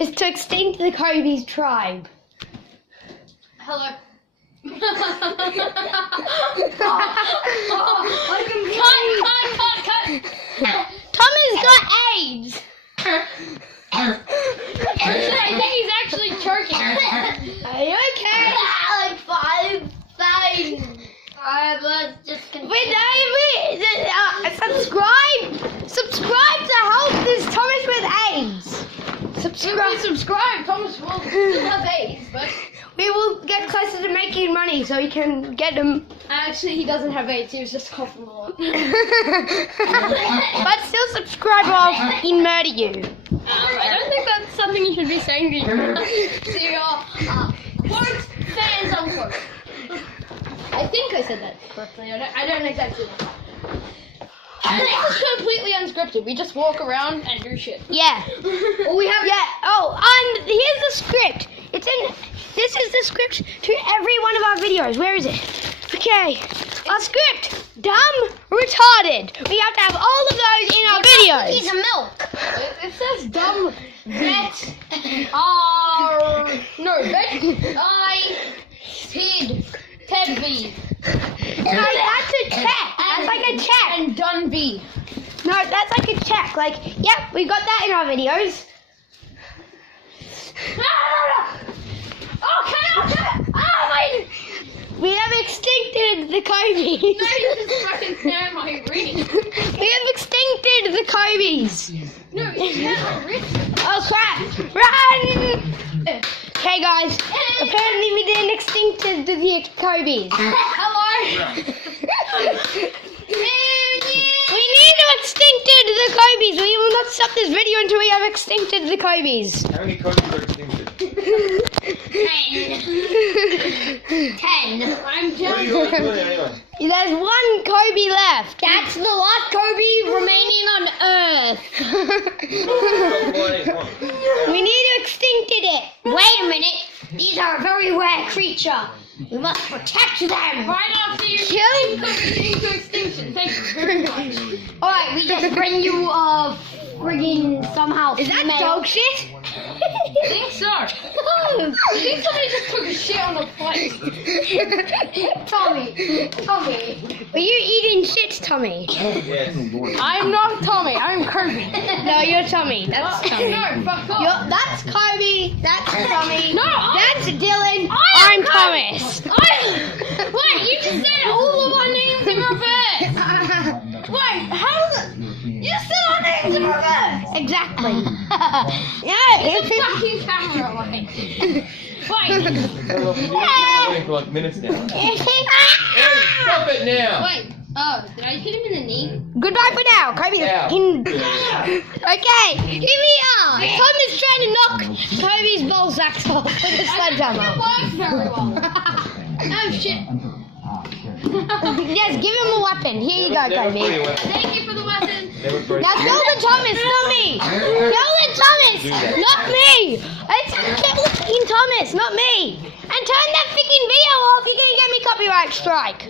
is to extinct the Kobe's tribe. Hello. Cut. Tommy's got AIDS. I think he's actually choking. Are you okay? Like 5 things. Alright, let's just continue. Subscribe to help this Thomas with AIDS. Subscribe. Thomas will still have AIDS, but We will get closer to making money so we can get them. actually he doesn't have AIDS. He was just coughing a lot. But still subscribe or he'll murder you. I don't think that's something you should be saying to your quote fans unquote. I think I said that correctly. I don't exactly know. And this is completely unscripted. We just walk around and do shit. Yeah. All we have. Yeah. Oh, and here's the script. This is the script to every one of our videos. Where is it? Okay. Our script. Dumb, retarded. We have to have all of those in our videos. Cookies and milk. It says dumb vet Ted V. No, that's a check. That's like a check. And done V. No, that's like a check. Like, yep, we got that in our videos. Okay. Oh my! We have extincted the Kobe's. No, you just fucking tear my ring. We have extincted the Kobe's. No, you tear my wrist. Oh crap! Run! Okay, guys. Apparently we didn't extincted the Kobe's. Hello. We need to extincted the Kobe's. We will not stop this video until we have extincted the Kobe's. How many Kobe's are extincted? 10. I'm What are you just. guys doing anyway? There's one Kobe left. That's the last Kobe remaining on Earth. We need to extincted it. Wait a minute. These are a very rare creature. We must protect them. Right after you Kill Kobe to extinction. Thank you very much. Alright, We just bring you friggin' somehow. is that female. dog shit? I think so. I think somebody just took a shit on a plate. Tommy. Are you eating shit, Tommy? Yes. I'm not Tommy. I'm Kirby. No, you're Tommy. That's Tommy. No, fuck off. That's Kobe. That's Tommy. No, That's Dylan. I'm Thomas. Wait, you just said all of our names in reverse. Wait, how does it? You said our names in reverse. Exactly. It's a fucking camera away. Wait. For like minutes now. Hey, stop it now! Wait. Oh, did I hit him in the knee? Goodbye for now, Kobe. Ow. Okay, here we are. Tom is trying to knock Kobe's ball sacks off with a That sledgehammer. works very well. Oh shit. Yes, give him a weapon. Here you go, Kobe. Thank you for the weapon. Now kill the Thomas, not me. Kill the Thomas, not me. It's kill the Thomas, not me. And turn that freaking video off. You're gonna get me copyright strike.